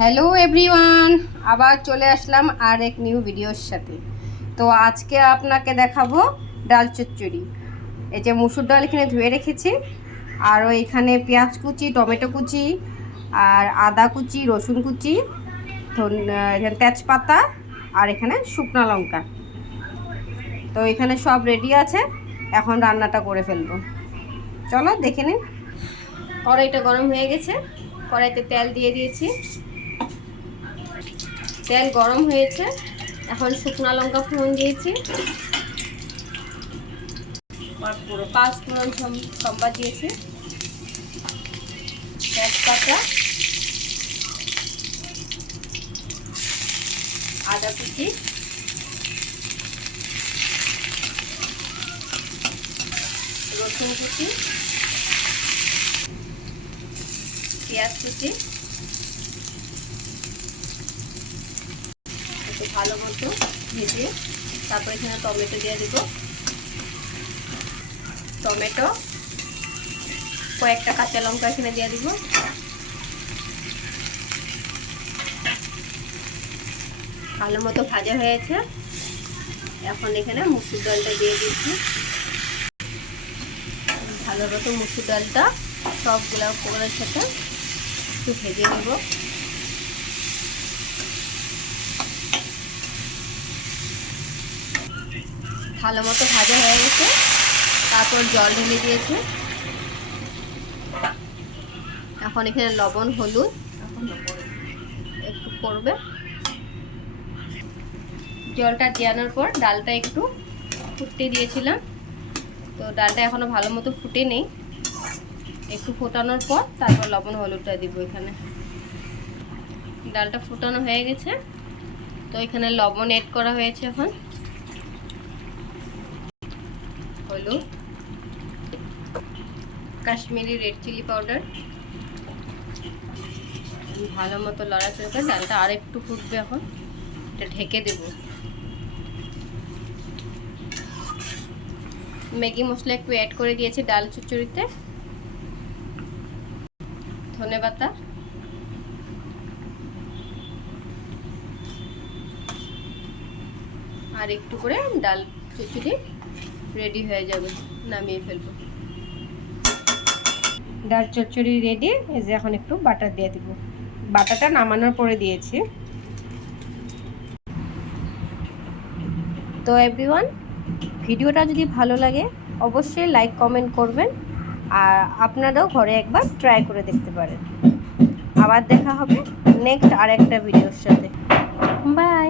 Hello everyone, আবার চলে আসলাম আর এক নিউ ভিডিওর সাথে। তো আজকে আপনাকে দেখাবো ডাল চচ্চড়ি। এই যে মুসুর ডাল এখানে ধুয়ে রেখেছি, আরও এখানে পেঁয়াজ কুচি, টমেটো কুচি, আর আদা কুচি, রসুন কুচি, এখানে তেজপাতা, আর এখানে শুকনো লঙ্কা। তো এখানে সব রেডি আছে, এখন রান্নাটা করে ফেলবো। চলো দেখে নিন। কড়াইটা গরম হয়ে গেছে, কড়াইতে তেল দিয়ে দিয়েছি। তেল গরম হয়েছে, এখন শুকনো লঙ্কা ফোড়ন দিয়েছি, পাঁচ ফোড়ন সম্বাদ দিয়েছি, তেজপাতা, আদা কুচি, রসুন কুচি, পেঁয়াজ কুচি, একটু ভালো মতো ভেজে তারপরে এখানে টমেটো দিয়ে দেব। টমেটো, কয়েকটা কাঁচা লঙ্কা এখানে দিয়ে দিব। ভালো মতো ভাজা হয়েছে, এখন এখানে মুসুর ডালটা দিয়ে দিচ্ছি। ভালো মতো মুসুর ডালটা সবগুলো উপকরণের সাথে একটু ভেজে নেব। ভালো মতো ভাজা হয়ে গেছে, তারপর জল ঢেলে দিয়েছে। এখন এখানে লবণ, হলুদ একটু পড়বে। জলটা দেওয়ানোর পর ডালটা একটু ফুটতে দিয়েছিলাম, তো ডালটা এখনো ভালো মতো ফুটে নেই। একটু ফোটানোর পর তারপর লবণ হলুদটা দিব। এখানে ডালটা ফুটানো হয়ে গেছে, তো এখানে লবণ এড করা হয়েছে। এখন হলুদ, কাশ্মীরি রেড চিলি পাউডার, ভালো মতো লড়াচড়া করে ডালটা আর একটু ফুটবে। এখন এটা ঢেকে দেব। ম্যাগি মশলা একটু অ্যাড করে দিয়েছি ডাল চচ্চড়িতে, ধনেপাতা, আর একটু করে ডাল চচ্চড়ি রেডি হয়ে যাবে, নামিয়ে ফেলবো। ডাল চচ্চড়ি রেডি। এই যে এখন একটু বাটার দিয়ে দিব। বাটারটা নামানোর পরে দিয়েছি। তো এভরিওয়ান, ভিডিওটা যদি ভালো লাগে অবশ্যই লাইক কমেন্ট করবেন, আর আপনারাও ঘরে একবার ট্রাই করে দেখতে পারেন। আবার দেখা হবে নেক্সট আর একটা ভিডিওর সাথে। বাই।